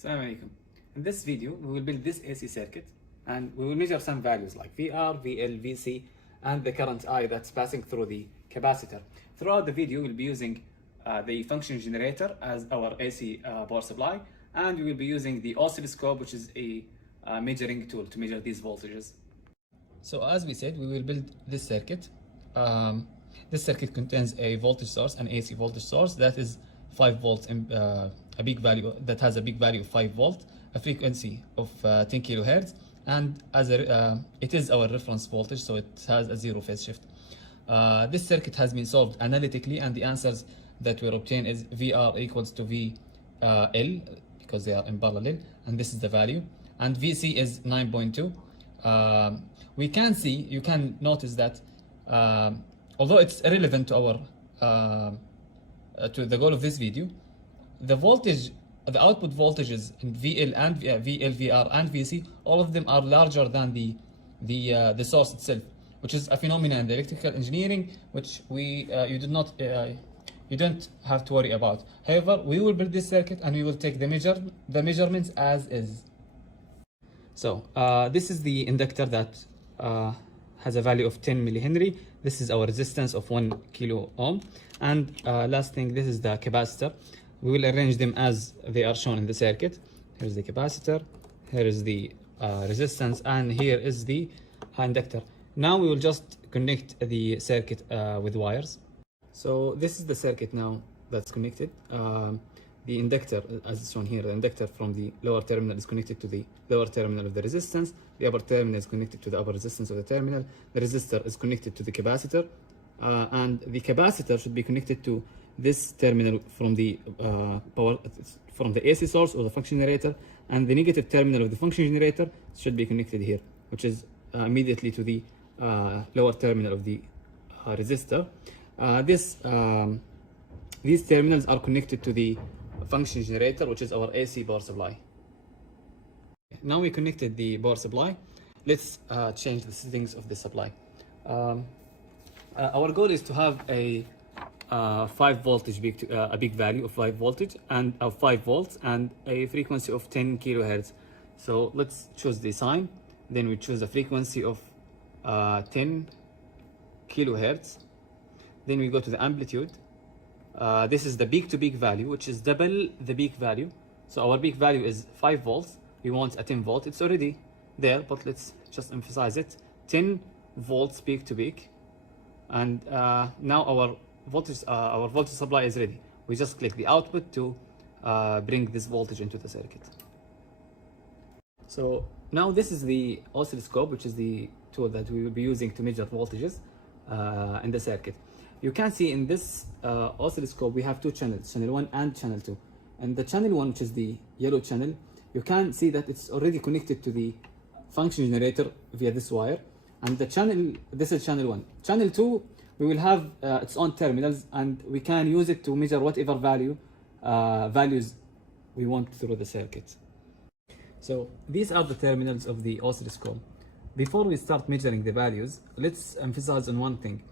Assalamu alaikum. In this video, we will build this AC circuit and we will measure some values like VR, VL, VC, and the current I that's passing through the capacitor. Throughout the video, we'll be using the function generator as our AC power supply, and we will be using the oscilloscope, which is a measuring tool to measure these voltages. So as we said, we will build this circuit. This circuit contains a voltage source, an AC voltage source that is 5 volts, a big value that has a big value of 5 volts, a frequency of 10 kilohertz, and as it is our reference voltage, so it has a 0 phase shift. This circuit has been solved analytically, and the answers that were obtained is VR equals to VL because they are in parallel, and this is the value, and VC is 9.2. You can notice that although it's irrelevant to our to the goal of this video, the output voltages in VL and VL, VR and VC, all of them are larger than the source itself, which is a phenomenon in the electrical engineering which you don't have to worry about. However, we will build this circuit and we will take the measurements as is. So this is the inductor that has a value of 10 millihenry. This is our resistance of 1 kilo ohm, and last thing, this is the capacitor. We will arrange them as they are shown in the circuit. Here's the capacitor, here is the resistance, and here is the inductor. Now we will just connect the circuit with wires. So this is the circuit now that's connected. The inductor, as shown here, the inductor from the lower terminal is connected to the lower terminal of the resistance. The upper terminal is connected to the upper resistance of the terminal. The resistor is connected to the capacitor, and the capacitor should be connected to this terminal from the from the AC source or the function generator, and the negative terminal of the function generator should be connected here, which is immediately to the lower terminal of the resistor. These terminals are connected to the function generator, which is our AC power supply. Now we connected the power supply. Let's change the settings of the supply. Our goal is to have a 5 voltage a big value of 5 voltage and of 5 volts and a frequency of 10 kilohertz. So let's choose the sign. Then we choose a frequency of 10 kilohertz. Then we go to the amplitude. This is the peak to peak value, which is double the peak value. So our peak value is 5 volts. We want a 10 volt. It's already there, but let's just emphasize it. 10 volts peak to peak. And now our voltage supply is ready. We just click the output to bring this voltage into the circuit. So now this is the oscilloscope, which is the tool that we will be using to measure voltages in the circuit. You can see in this oscilloscope we have two channels, channel 1 and channel 2. And the channel 1, which is the yellow channel, you can see that it's already connected to the function generator via this wire. And this is channel 1. Channel 2, we will have its own terminals, and we can use it to measure whatever values we want through the circuit. So these are the terminals of the oscilloscope. Before we start measuring the values, let's emphasize on one thing.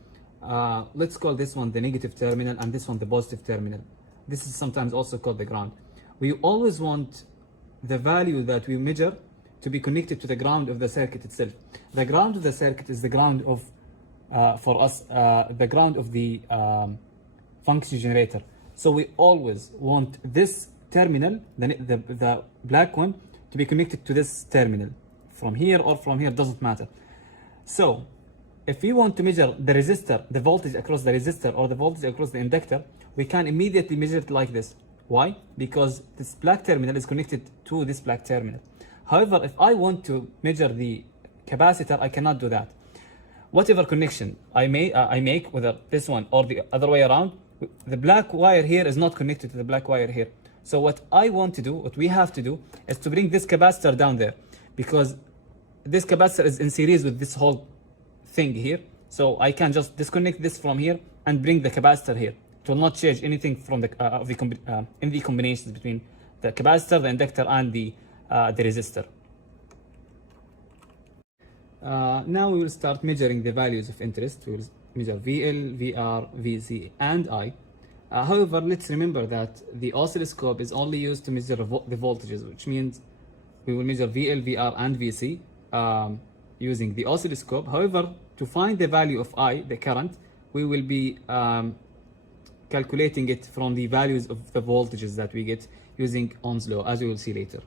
Let's call this one the negative terminal and this one the positive terminal. This is sometimes also called the ground. We always want the value that we measure to be connected to the ground of the circuit itself. The ground of the circuit is the ground of, for us, the ground of the function generator. So we always want this terminal, the black one, to be connected to this terminal. From here or from here, doesn't matter. So if we want to measure the resistor, the voltage across the resistor or the voltage across the inductor, we can immediately measure it like this. Why? Because this black terminal is connected to this black terminal. However, if I want to measure the capacitor, I cannot do that. Whatever connection I make, whether this one or the other way around, the black wire here is not connected to the black wire here. So what we have to do is to bring this capacitor down there, because this capacitor is in series with this whole thing here. So I can just disconnect this from here and bring the capacitor here. It will not change anything from in the combinations between the capacitor, the inductor, and the resistor. Now we will start measuring the values of interest. We will measure VL, VR, VC, and I. However, let's remember that the oscilloscope is only used to measure the voltages, which means we will measure VL, VR, and VC using the oscilloscope. However, to find the value of I, the current, we will be calculating it from the values of the voltages that we get using Ohm's law, as you will see later.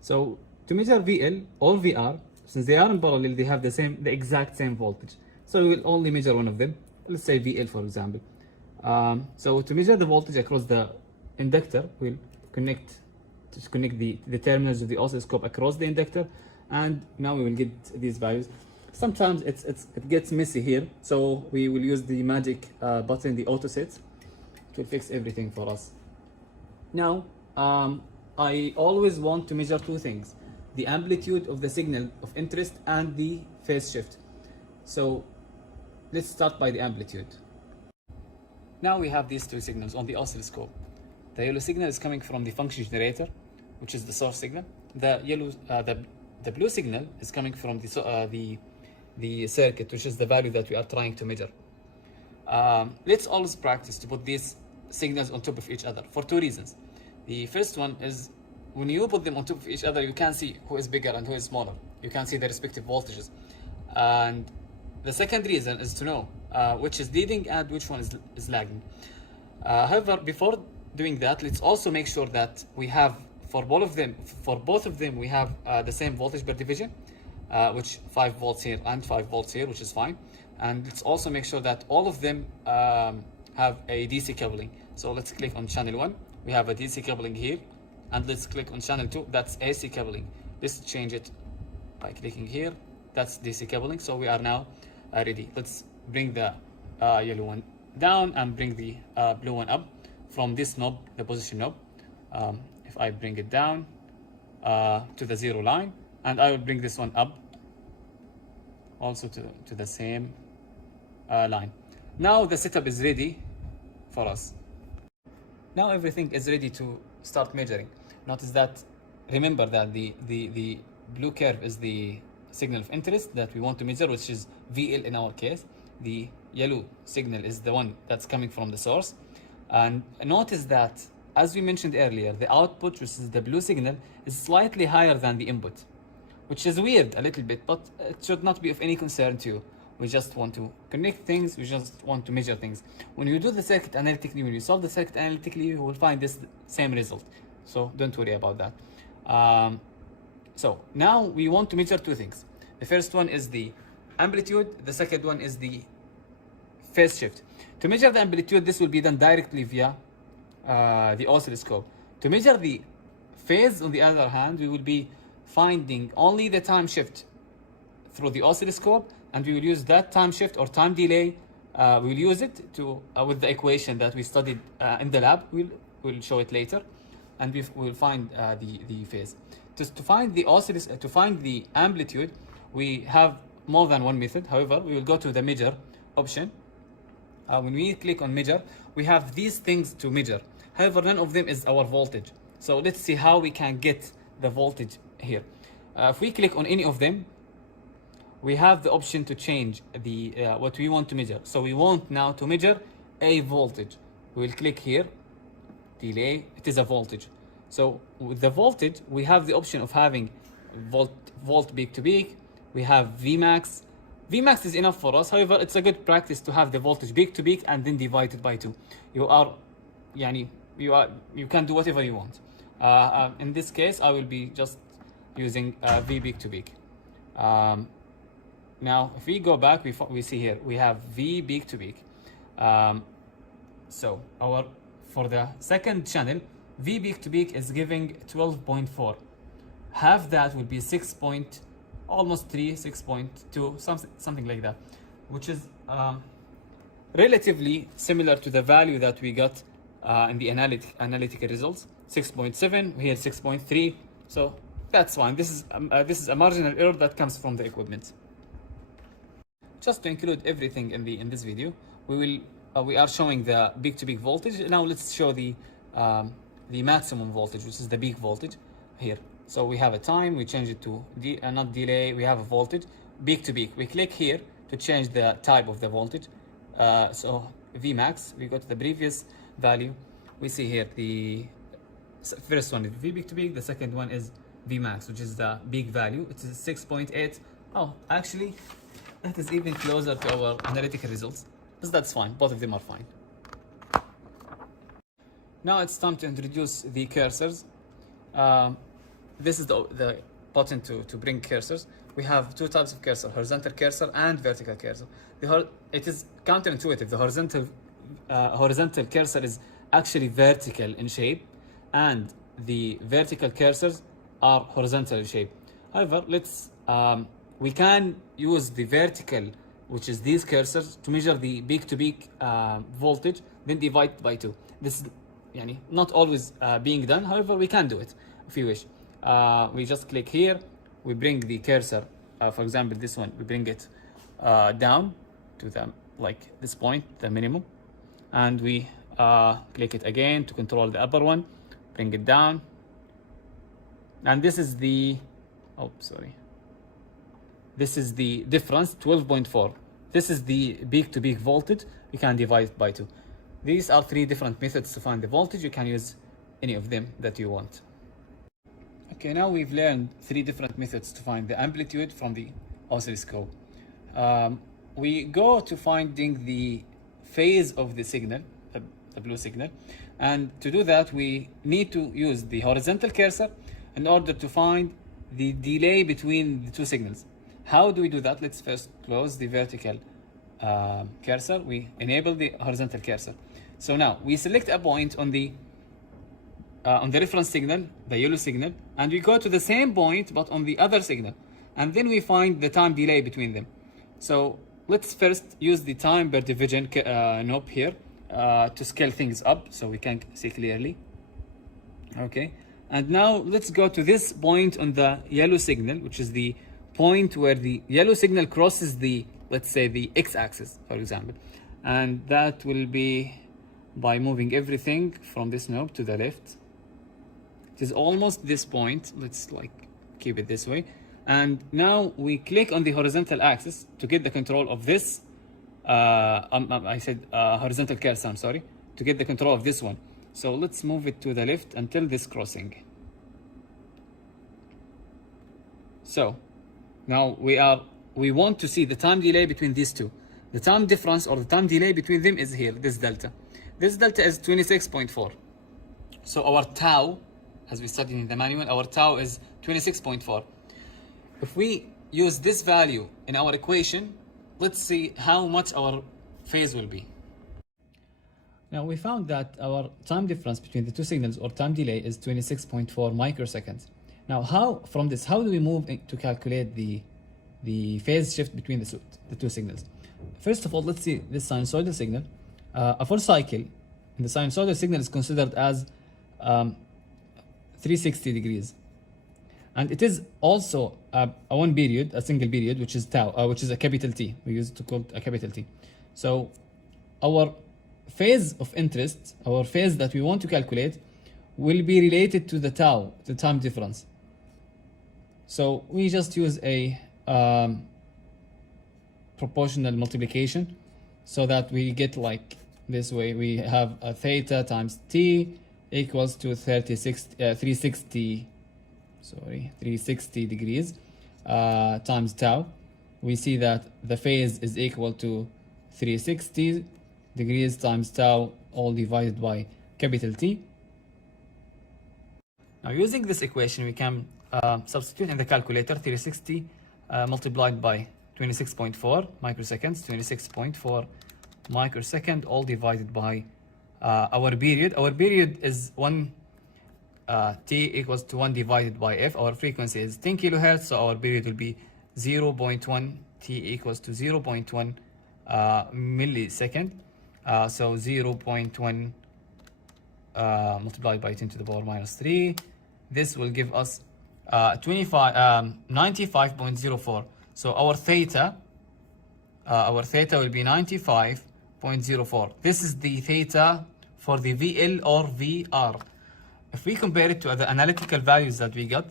So to measure VL or VR, since they are in parallel, they have the exact same voltage. So we will only measure one of them. Let's say VL, for example. So to measure the voltage across the inductor, we'll connect the terminals of the oscilloscope across the inductor, and now we will get these values. Sometimes it gets messy here, so we will use the magic button, the auto set. It will fix everything for us. Now, I always want to measure two things: the amplitude of the signal of interest and the phase shift. So let's start by the amplitude. Now we have these two signals on the oscilloscope. The yellow signal is coming from the function generator, which is the source signal. The blue signal is coming from the circuit, which is the value that we are trying to measure. Let's always practice to put these signals on top of each other for two reasons. The first one is, when you put them on top of each other, you can see who is bigger and who is smaller. You can see the respective voltages. And the second reason is to know which is leading and which one is lagging. However, before doing that, let's also make sure that we have, for both of them, we have the same voltage per division, which 5 volts here and 5 volts here, which is fine. And let's also make sure that all of them have a DC coupling. So let's click on channel 1. We have a DC coupling here. And let's click on channel 2. That's AC coupling. Let's change it by clicking here. That's DC coupling. So we are now ready. Let's bring the yellow one down and bring the blue one up from this knob, the position knob. If I bring it down to the 0 line, and I will bring this one up also to the same line. Now the setup is ready for us. Now everything is ready to start measuring. Notice that, remember that the blue curve is the signal of interest that we want to measure, which is VL in our case. The yellow signal is the one that's coming from the source. And notice that, as we mentioned earlier, the output, which is the blue signal, is slightly higher than the input, which is weird a little bit, but it should not be of any concern to you. We just want to connect things, we just want to measure things. When you do the circuit analytically, when you solve the circuit analytically, you will find this same result. So don't worry about that. So now we want to measure two things. The first one is the amplitude, the second one is the phase shift. To measure the amplitude, this will be done directly via the oscilloscope. To measure the phase, on the other hand, we will be finding only the time shift through the oscilloscope, and we will use that time shift or time delay. We will use it to with the equation that we studied in the lab. We'll show it later, and we will find the phase. To find the amplitude, we have more than one method. However, we will go to the measure option. When we click on measure, we have these things to measure. However, none of them is our voltage. So let's see how we can get the voltage here. If we click on any of them, we have the option to change the what we want to measure. So we want now to measure a voltage. We will click here, delay, it is a voltage. So with the voltage, we have the option of having volt peak to peak. We have Vmax. Vmax is enough for us. However, it's a good practice to have the voltage peak to peak and then divide it by 2. You can do whatever you want. In this case, I will be just using V peak to peak. Now, if we go back, we see here we have V peak to peak. So for the second channel, V peak to peak is giving 12.4. Half that would be almost 3, 6.2, something like that, which is relatively similar to the value that we got in the analytical results. 6.7, here 6.3. So that's fine. This is a marginal error that comes from the equipment. Just to include everything in this video, we are showing the peak to peak voltage. Now let's show the maximum voltage, which is the peak voltage here. So we have a time, we change it to not delay, we have a voltage, peak to peak. We click here to change the type of the voltage. So Vmax, we go to the previous value, we see here the first one is V peak to peak, the second one is Vmax, which is the peak value. It is 6.8. Oh, actually, that is even closer to our analytical results, but that's fine. Both of them are fine. Now it's time to introduce the cursors. This is the button to bring cursors. We have two types of cursor, horizontal cursor and vertical cursor. It is counterintuitive. The horizontal cursor is actually vertical in shape, and the vertical cursors are horizontal in shape. However, we can use the vertical, which is these cursors, to measure the peak-to-peak voltage, then divide by 2. This is not always being done. However, we can do it if you wish. We just click here, we bring the cursor, for example this one, we bring it down to this point, the minimum, and we click it again to control the upper one, bring it down, and this is the this is the difference, 12.4. This is the peak-to-peak voltage. You can divide it by 2. These are 3 different methods to find the voltage. You can use any of them that you want. Okay, now we've learned 3 different methods to find the amplitude from the oscilloscope. We go to finding the phase of the signal, the blue signal, and to do that we need to use the horizontal cursor in order to find the delay between the 2 signals. How do we do that? Let's first close the vertical cursor. We enable the horizontal cursor. So now we select a point on the reference signal, the yellow signal, and we go to the same point but on the other signal, and then we find the time delay between them. So let's first use the time per division knob here to scale things up so we can see clearly. Okay, and now let's go to this point on the yellow signal, which is the point where the yellow signal crosses the, let's say, the x-axis, for example, and that will be by moving everything from this knob to the left. It is almost this point. Let's keep it this way, and now we click on the horizontal axis to get the control of this. I said horizontal cursor, I'm sorry, to get the control of this one. So let's move it to the left until this crossing. So now we want to see the time delay between these two. The time difference or the time delay between them is here, this delta. This delta is 26.4. So our tau, as we studied in the manual, our tau is 26.4. If we use this value in our equation, let's see how much our phase will be. Now we found that our time difference between the 2 signals, or time delay, is 26.4 microseconds. Now how do we move to calculate the phase shift between the 2 signals? First of all, let's see this sinusoidal signal. A full cycle in the sinusoidal signal is considered as 360 degrees, and it is also a single period, which is tau, which is a capital T. We use to call a capital T. So our phase of interest, our phase that we want to calculate, will be related to the tau, the time difference. So we just use a proportional multiplication so that we get this way. We have a theta times t equals to 360 degrees times tau. We see that the phase is equal to 360 degrees times tau, all divided by capital T. Now using this equation, we can substitute in the calculator 360 multiplied by 26.4 microseconds, 26.4 microsecond, all divided by our period. Our period is 1 t equals to 1 divided by f. Our frequency is 10 kilohertz, so our period will be 0.1 t equals to 0.1 millisecond. So 0.1 multiplied by 10 to the power minus 3. This will give us 95.04. So our theta will be 95.04. This is the theta for the VL or VR. If we compare it to the analytical values that we got,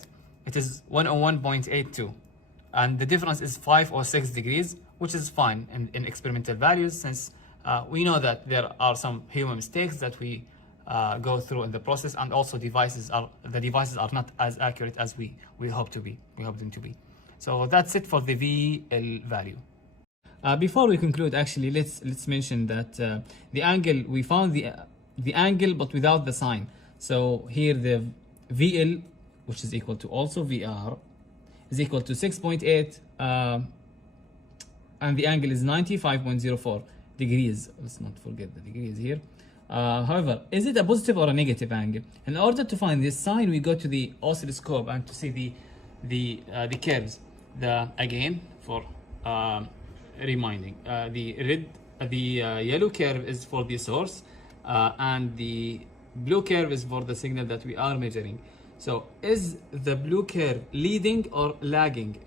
it is 101.82, and the difference is 5 or 6 degrees, which is fine in experimental values, since We know that there are some human mistakes that we go through in the process, and also the devices are not as accurate as we hope them to be. So that's it for the VL value. Before we conclude, actually, let's mention that the angle, we found the angle but without the sign. So here the VL, which is equal to also VR, is equal to 6.8, and the angle is 95.04 degrees. Let's not forget the degrees here. However, is it a positive or a negative angle? In order to find this sign, we go to the oscilloscope and to see the curves. Again, for reminding, the yellow curve is for the source, and the blue curve is for the signal that we are measuring. So is the blue curve leading or lagging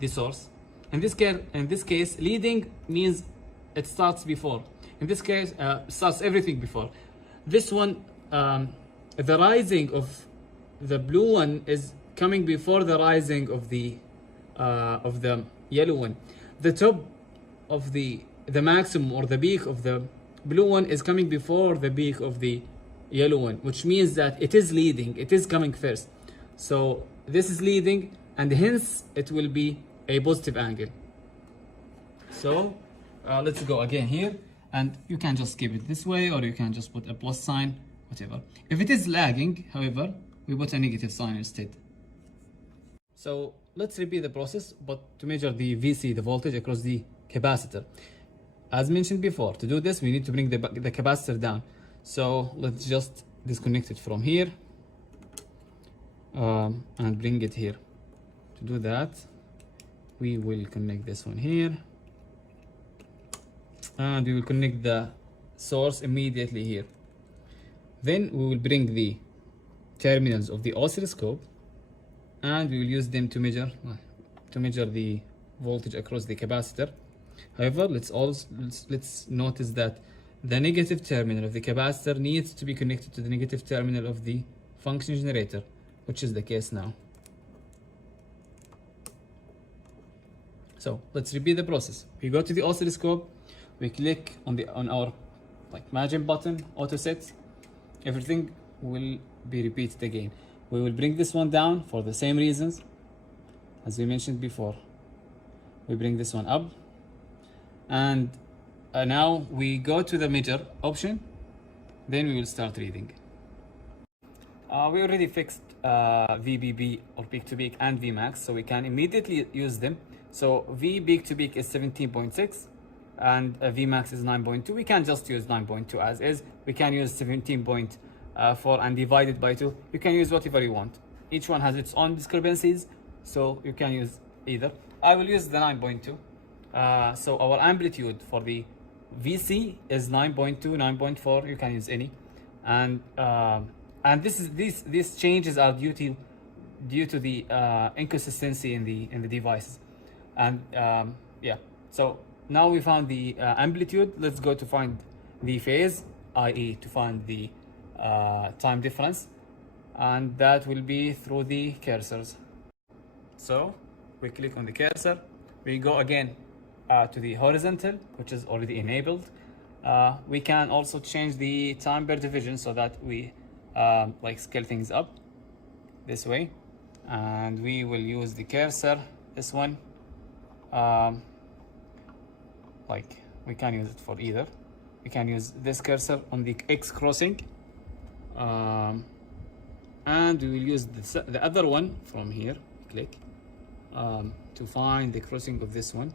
the source? In this case, leading means it starts before. In this case, starts everything before. This one, the rising of the blue one is coming before the rising of the yellow one. The top of the maximum or the peak of the blue one is coming before the peak of the yellow one, which means that it is leading, it is coming first. So this is leading, and hence it will be a positive angle. So let's go again here, and you can just keep it this way, or you can just put a plus sign, whatever. If it is lagging, however, we put a negative sign instead. So let's repeat the process, but to measure the VC, the voltage across the capacitor. As mentioned before, to do this, we need to bring the capacitor down. So let's just disconnect it from here and bring it here. To do that, we will connect this one here, and we will connect the source immediately here. Then we will bring the terminals of the oscilloscope, and we will use them to measure the voltage across the capacitor. However, let's notice that the negative terminal of the capacitor needs to be connected to the negative terminal of the function generator, which is the case now. So let's repeat the process. We go to the oscilloscope, we click on our magic button, auto set. Everything will be repeated again. We will bring this one down for the same reasons as we mentioned before. We bring this one up, and now we go to the measure option. Then we will start reading. We already fixed VBB or peak to peak and Vmax, so we can immediately use them. So V peak to peak is 17.6 and Vmax is 9.2. We can just use 9.2 as is. We can use 17.4 and divide it by 2. You can use whatever you want. Each one has its own discrepancies, so you can use either. I will use the 9.2. So our amplitude for the VC is 9.2, 9.4. You can use any, and these changes are due to the inconsistency in the devices. And yeah, so now we found the amplitude. Let's go to find the phase, i.e. to find the time difference, and that will be through the cursors. So we click on the cursor, we go again to the horizontal, which is already enabled. We can also change the time per division so that we scale things up this way, and we will use the cursor, this one. We can use it for either. We can use this cursor on the X crossing, and we will use the other one from here. Click to find the crossing of this one.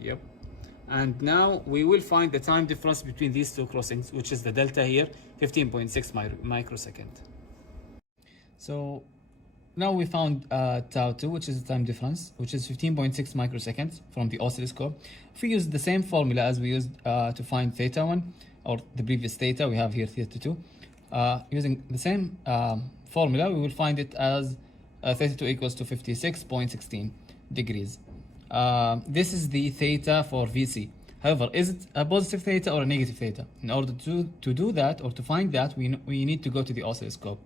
Yep. And now we will find the time difference between these two crossings, which is the delta here, 15.6 microsecond. So now we found tau 2, which is the time difference, which is 15.6 microseconds from the oscilloscope. If we use the same formula as we used to find theta 1, or the previous theta, we have here theta 2. Using the same formula, we will find it as theta 2 equals to 56.16 degrees. This is the theta for VC. However, is it a positive theta or a negative theta? In order to do that, or to find that, we need to go to the oscilloscope.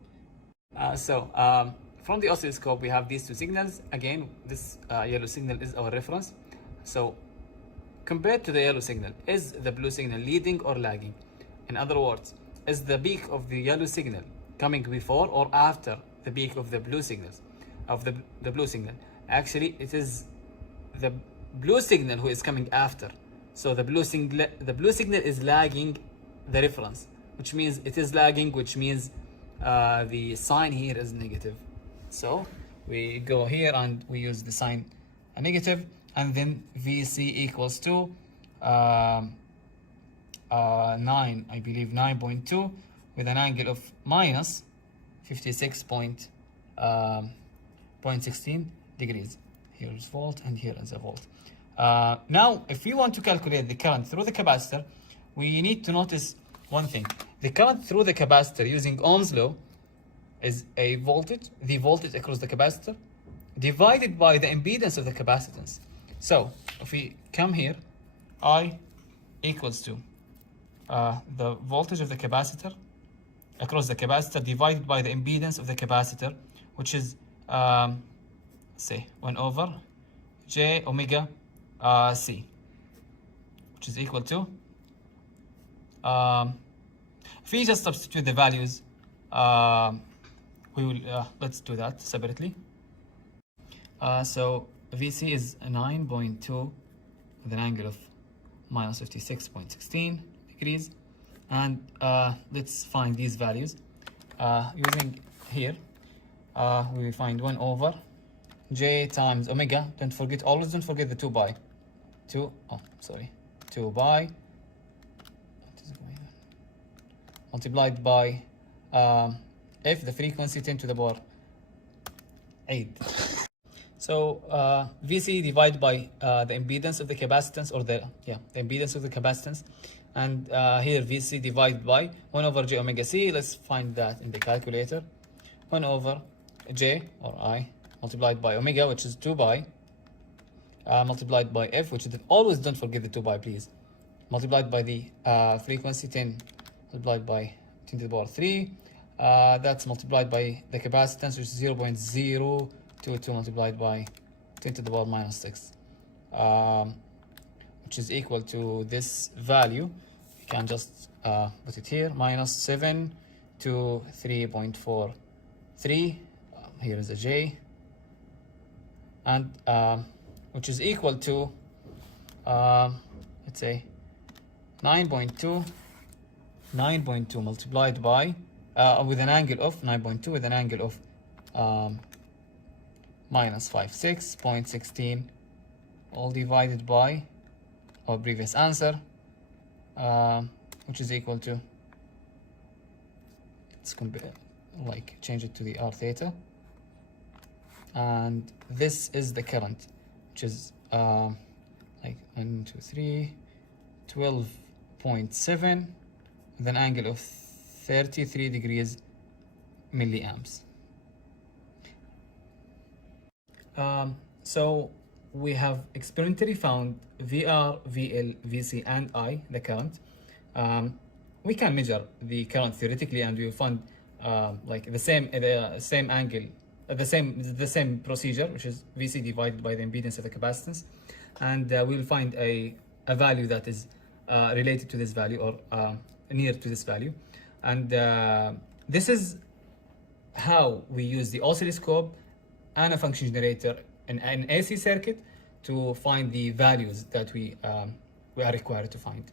From the oscilloscope, we have these two signals. Again, this yellow signal is our reference. So compared to the yellow signal, is the blue signal leading or lagging? In other words, is the peak of the yellow signal coming before or after the peak of the blue signals, of the blue signal? Actually, it is the blue signal who is coming after. So the blue signal is lagging the reference, which means it is lagging, which means the sign here is negative. So we go here and we use the sign a negative, and then VC equals to 9, I believe 9.2 with an angle of minus 56.16 degrees. Here is volt and here is a volt. Now, if we want to calculate the current through the capacitor, we need to notice one thing. The current through the capacitor using Ohm's law is a voltage, the voltage across the capacitor, divided by the impedance of the capacitance. So, if we come here, I equals to the voltage of the capacitor across the capacitor divided by the impedance of the capacitor, which is, say, 1 over j omega c, which is equal to, if we just substitute the values, we will, let's do that separately. So VC is 9.2 with an angle of minus 56.16 degrees. And let's find these values. Using here, we will find 1 over j times omega. Always don't forget the 2 by. 2 by multiplied by f, the frequency, 10 to the power 8. So VC divided by the impedance of the capacitance, or the impedance of the capacitance, and here VC divided by 1 over j omega c. Let's find that in the calculator. 1 over j, or I, multiplied by omega, which is 2 by, multiplied by f, which is always don't forget the 2 by, please, multiplied by the frequency, 10 multiplied by 10 to the power 3. That's multiplied by the capacitance, which is 0.022 multiplied by 10 to the power minus 6, which is equal to this value. You can just put it here, minus 7 to 3.43. Here is a j, and which is equal to, let's say, 9.2 multiplied by, with an angle of 9.2 with an angle of minus 56.16, all divided by our previous answer, which is equal to, let's compare, like change it to the r theta, and this is the current, which is like 12.7 with an angle of 33 degrees milliamps. So we have experimentally found VR, VL, VC, and I, the current. We can measure the current theoretically, and we will find like the same angle, the same procedure, which is VC divided by the impedance of the capacitance, and we will find a value that is related to this value, or near to this value. And this is how we use the oscilloscope and a function generator in an AC circuit to find the values that we are required to find.